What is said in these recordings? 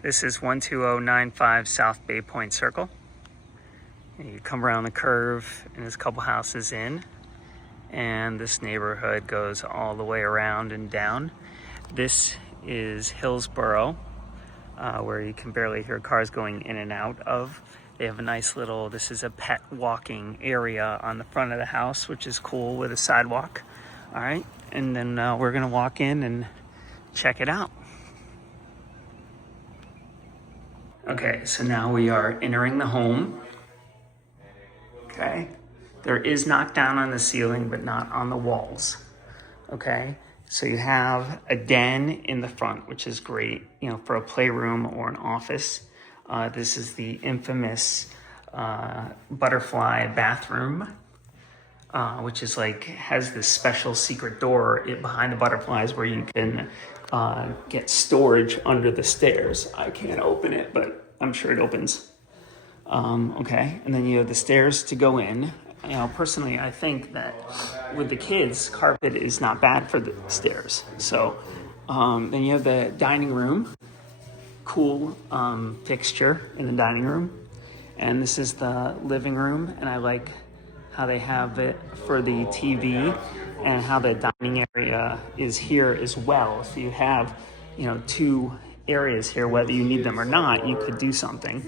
This is 12095 South Baypoint Circle. You come around the curve and there's a couple houses in, and this neighborhood goes all the way around and down. This is Hillsborough, where you can barely hear cars going in and out of. They have a nice little, this is a pet walking area on the front of the house, which is cool, with a sidewalk. All right, and then we're gonna walk in and check it out. Okay, so now we are entering the home. Okay, there is knockdown on the ceiling, but not on the walls. Okay, so you have a den in the front, which is great, you know, for a playroom or an office. This is the infamous butterfly bathroom, which is like, has this special secret door behind the butterflies where you can get storage under the stairs. I can't open it, but I'm sure it opens. Okay, and then you have the stairs to go in. You know, personally, I think that with the kids, carpet is not bad for the stairs. So then you have the dining room, cool fixture in the dining room. And this is the living room, and I like how they have it for the TV and how the dining area is here as well. So you have, you know, two areas here, whether you need them or not, you could do something.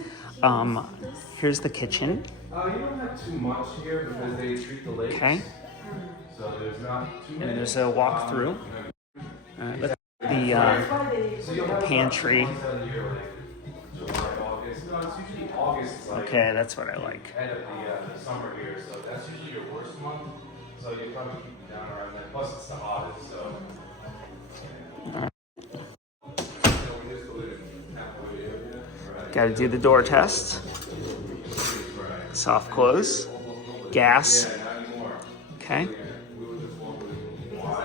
Here's the kitchen. You don't have too much here because they treat the lakes. Okay. So there's not too many. And there's a walkthrough. Let's the pantry. Okay, that's what I like. Head of the summer here, so that's usually your worst month. So you probably keep it down around that. Plus it's the hottest, so. Got to do the door test. Soft close. Gas. Okay. All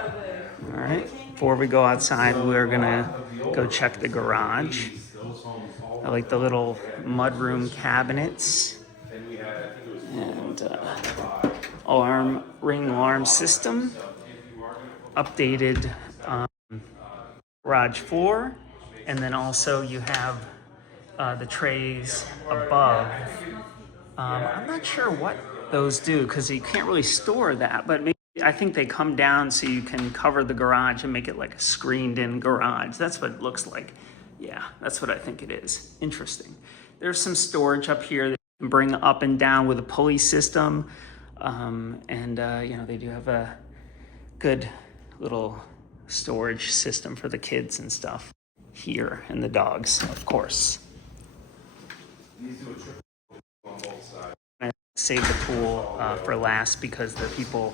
right. Before we go outside, we're gonna go check the garage. I like the little mudroom cabinets and ring alarm system. Updated garage floor, and then also you have the trays above. I'm not sure what those do because you can't really store that, but maybe I think they come down so you can cover the garage and make it like a screened-in garage. That's what it looks like. Yeah, that's what I think it is. Interesting. There's some storage up here that you can bring up and down with a pulley system, and you know, they do have a good little storage system for the kids and stuff here, and the dogs, of course. I saved the pool for last because the people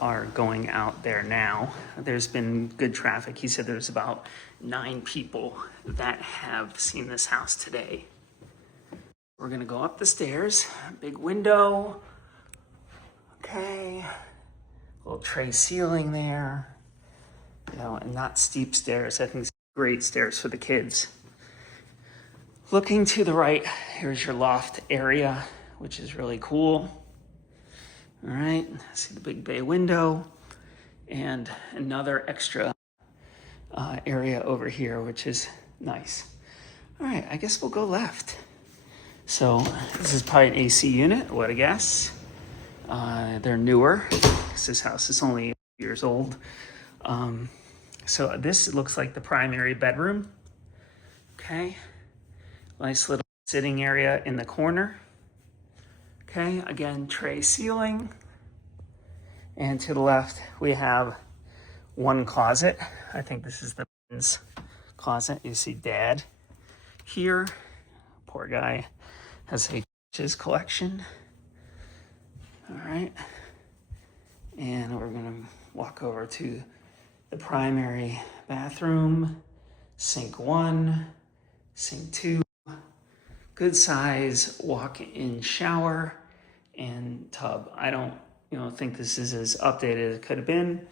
are going out there now. There's been good traffic. He said there's about 9 people that have seen this house today. We're gonna go up the stairs. Big window. Okay. Little tray ceiling there. You know, and not steep stairs. I think it's great stairs for the kids. Looking to the right, here's your loft area, which is really cool. All right, see the big bay window and another extra area over here, which is nice. All right, I guess we'll go left. So this is probably an AC unit, what a guess. They're newer, because this house is only years old. So this looks like the primary bedroom. Okay, nice little sitting area in the corner. Okay, again, tray ceiling. And to the left, we have one closet. I think this is the men's closet. You see Dad here. Poor guy has his collection. All right. And we're gonna walk over to the primary bathroom. Sink 1, sink 2. Good size walk-in shower and tub. I don't, think this is as updated as it could have been,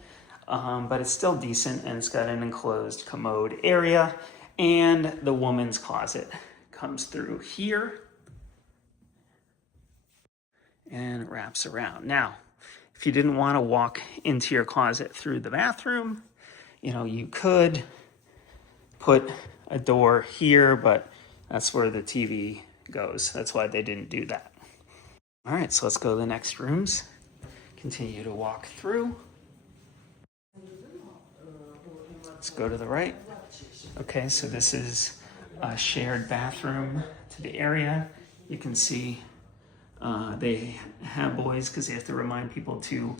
but it's still decent, and it's got an enclosed commode area, and the woman's closet comes through here and wraps around. Now, if you didn't want to walk into your closet through the bathroom, you could put a door here, but that's where the TV goes. That's why they didn't do that. All right, so let's go to the next rooms. Continue to walk through. Let's go to the right. Okay, so this is a shared bathroom to the area. You can see they have boys because they have to remind people to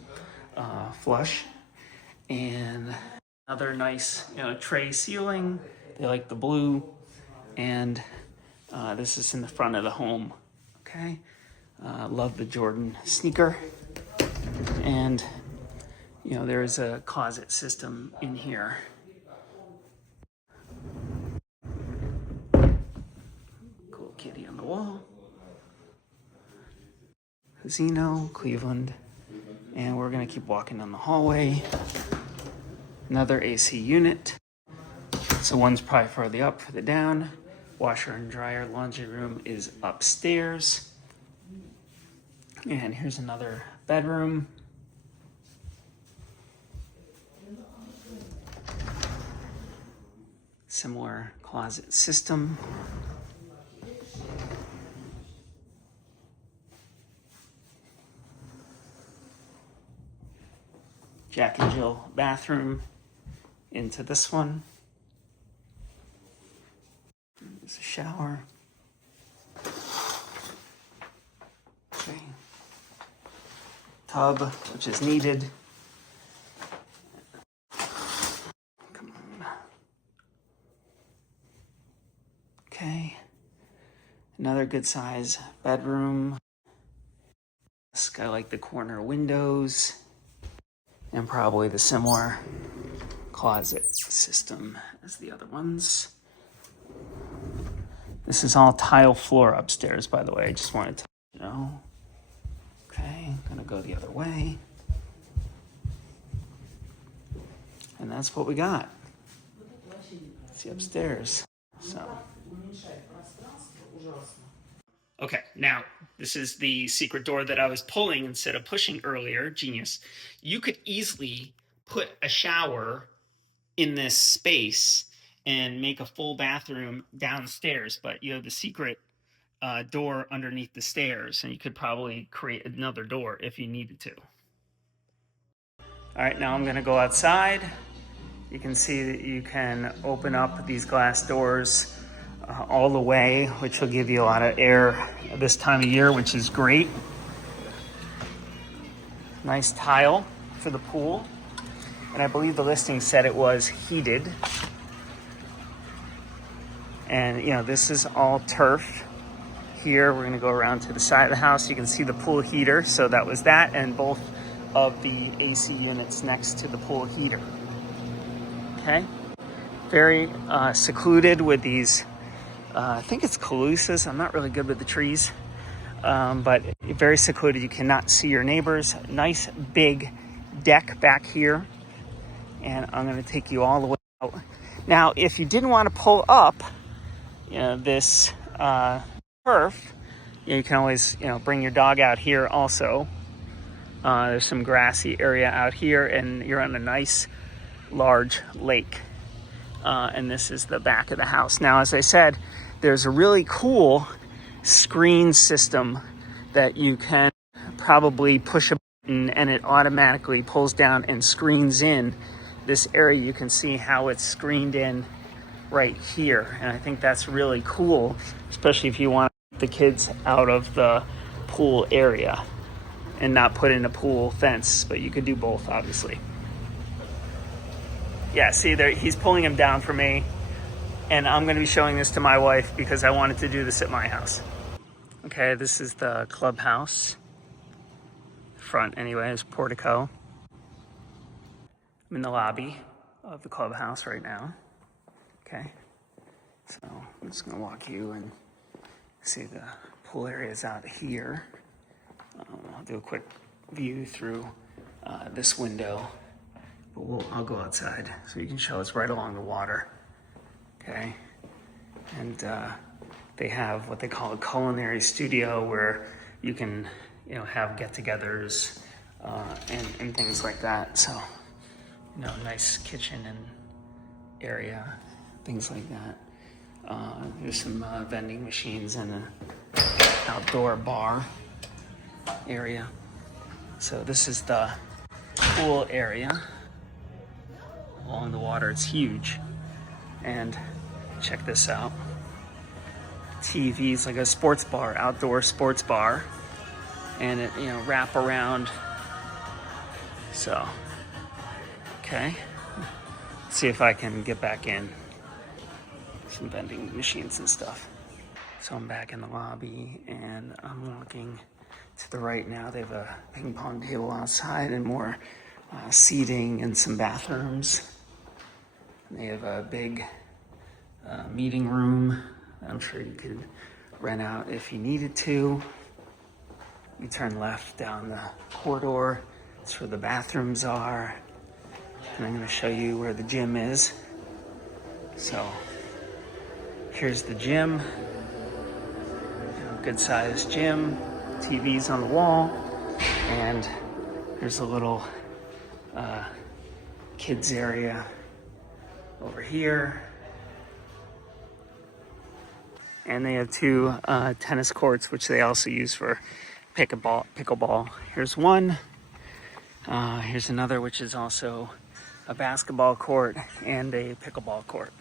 flush. And another nice, tray ceiling. They like the blue. And this is in the front of the home. Okay, love the Jordan sneaker. And there is a closet system in here. Cool kitty on the wall. Zeno, Cleveland. And we're gonna keep walking down the hallway. Another AC unit. So one's probably further up, further down. Washer and dryer, laundry room is upstairs. And here's another bedroom. Similar closet system. Jack and Jill bathroom into this one. There's a shower. Okay. Tub, which is needed. Come on. Okay. Another good size bedroom. I like the corner windows. And probably the similar closet system as the other ones. This is all tile floor upstairs, by the way. I just wanted to let you know. Okay, I'm gonna go the other way. And that's what we got. Let's see upstairs. So. Okay, now this is the secret door that I was pulling instead of pushing earlier. Genius. You could easily put a shower in this space and make a full bathroom downstairs, but you have the secret door underneath the stairs, and you could probably create another door if you needed to. All right, now I'm gonna go outside. You can see that you can open up these glass doors all the way, which will give you a lot of air this time of year, which is great. Nice tile for the pool. And I believe the listing said it was heated. And this is all turf. Here, we're gonna go around to the side of the house. You can see the pool heater. So that was that, and both of the AC units next to the pool heater. Okay, very secluded with these, I think it's calusas. I'm not really good with the trees, but very secluded. You cannot see your neighbors. Nice big deck back here. And I'm gonna take you all the way out. Now, if you didn't want to pull up, this turf, you can always, bring your dog out here also. There's some grassy area out here, and you're on a nice large lake. And this is the back of the house. Now, as I said, there's a really cool screen system that you can probably push a button and it automatically pulls down and screens in this area. You can see how it's screened in right here. And I think that's really cool, especially if you want the kids out of the pool area and not put in a pool fence, but you could do both, obviously. Yeah, see there, he's pulling him down for me, and I'm gonna be showing this to my wife because I wanted to do this at my house. Okay, this is the clubhouse. Front anyways, portico. I'm in the lobby of the clubhouse right now. Okay, so I'm just gonna walk you and see the pool areas out here. I'll do a quick view through this window, but I'll go outside so you can show us right along the water. Okay, and they have what they call a culinary studio where you can, have get-togethers and things like that. So, nice kitchen and area, things like that. There's some vending machines and an outdoor bar area. So this is the pool area along the water. It's huge. And check this out. TVs, like a sports bar, outdoor sports bar. And it, wrap around. So, okay. Let's see if I can get back in. Some vending machines and stuff. So I'm back in the lobby and I'm walking to the right now. They have a ping pong table outside and more seating and some bathrooms. And they have a big meeting room that I'm sure you could rent out if you needed to. You turn left down the corridor. That's where the bathrooms are. And I'm going to show you where the gym is. So here's the gym. Good sized gym. TVs on the wall. And there's a little kids area over here. And they have two tennis courts, which they also use for pickleball. Here's one. Here's another, which is also a basketball court and a pickleball court.